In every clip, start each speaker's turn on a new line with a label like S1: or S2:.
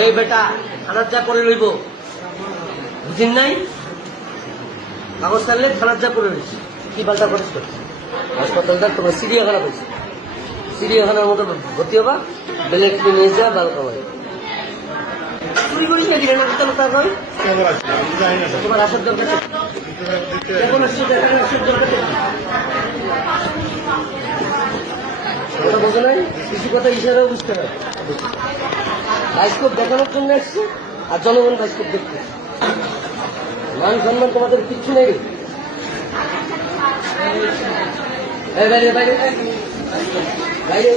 S1: এই বেটা থানার যা করে লইব। বুঝিন নাই? কাগজ থাকলে থানার যা করে রয়েছে কি পাল্টা তো হাসপাতালটা তোমার চিড়িয়াখানা পেয়েছে চিড়িয়াখানার মতো ভর্তি হবা বেলেট নিয়ে যা, বাল কামাই চুরি নাকি রে? না কেন তার নয়? তোমার আসার দরকার এখন কথা বোঝো নাই? কিছু কথা ইশারাও বুঝতে হবে বাইস্কোপ দেখানোর জন্য এসছে আর জনগণ বাইস্কোপ দেখতে। মান সম্মান তোমাদের কিচ্ছু নেই। বাইরে।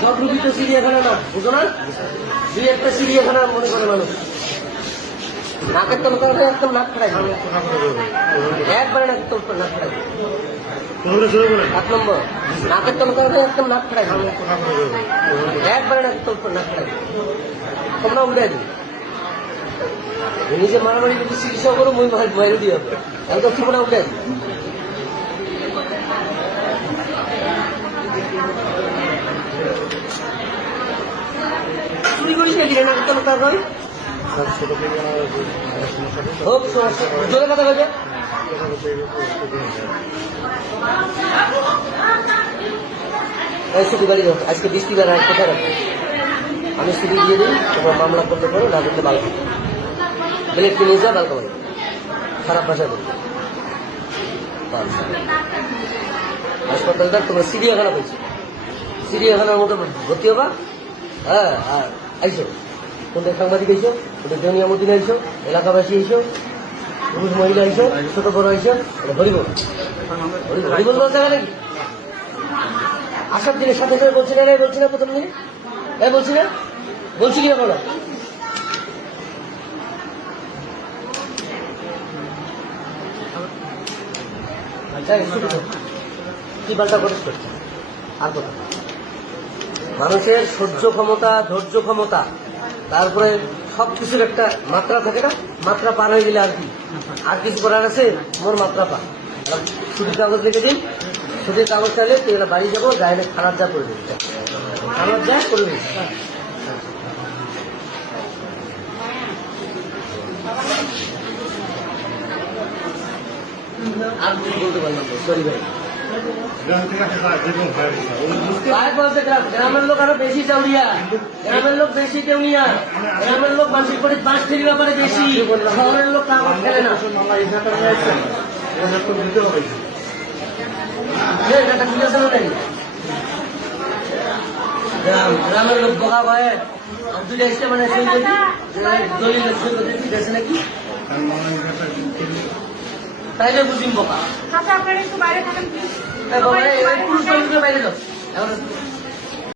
S1: সব রুগী তো চিড়িয়াখানা না, বুঝো না? দুই একটা চিড়িয়াখানা মনে করে মানুষ। নাকের তল একদম নাক ফেরাই একবারে নাকের তল নাক ফেরাই এক নম্বর নাকের তল একদম নাক ফেরাই একবারে নাকের তল নাক ফেরাই তোমরা দিই নিজে মারামারি যদি চিকিৎসা করো মই বাইরে দিয়ে হবে তাহলে তো উঠে চুরি নাকের হোক সমস্যা ছুটি আজকে বৃষ্টিবার রাত কোথায় রাখব আমি ছুটি দিয়ে দিই, তোমার মামলা করতে পারো, না করতে বাল ব্লেড কিনে যা বাল কামাই খারাপ ভাষা বলবে হাসপাতালটা তোমার চিড়িয়াখানা পেয়েছে চিড়িয়াখানার মতো ভর্তি হবা? হ্যাঁ আর আইসো। কোনটা সাংবাদিক আইসো কোনটা জনিয়া মদিন আইসো এলাকাবাসী আইসো পুরুষ মহিলা আইসো ছোট বড় আইসো হরিবল হরিবল বলতে গেলে কি? আসার দিনের সাথে সাথে বলছি না বলছি না প্রথম দিনে? এ বলছি না? বলছি কি বলো আচ্ছা। কি পাল্টা করিস তো? আর কথা। মানুষের সহ্য ক্ষমতা, ধৈর্য ক্ষমতা তারপরে সব কিছুর একটা মাত্রা থাকে না? মাত্রা পার হয়ে গেলে আর কি? আর কিছু করার আছে? মোর মাত্রা পা। ছুটির কাগজ লিখে দিন। ছুটির কাগজ চাইলে তুই এবার বাড়ি যাব গায়ে খারাপ যা করে দিবি। খারাপ যা করে দিবি। আর কিছু বলতে পারলাম সরি ভাই। বলতে গ্রাম গ্রামের লোক আরও বেশি চাউরিয়া গ্রামের লোক বেশি কেউনিয়া গ্রামের লোক মানসিক করে বাঁশ ফেরি ব্যাপারে বেশি শহরের লোক কাগজ খেলে না। গ্রামের লোক বোকা ভয়ে দুইটা এসে মানে দলিল। ঠিক আছে নাকি? তাইলে বুঝিম বোকা।
S2: আচ্ছা আপনারা একটু বাইরে থাকেন প্লিজ
S1: বাইরে যাও। এখন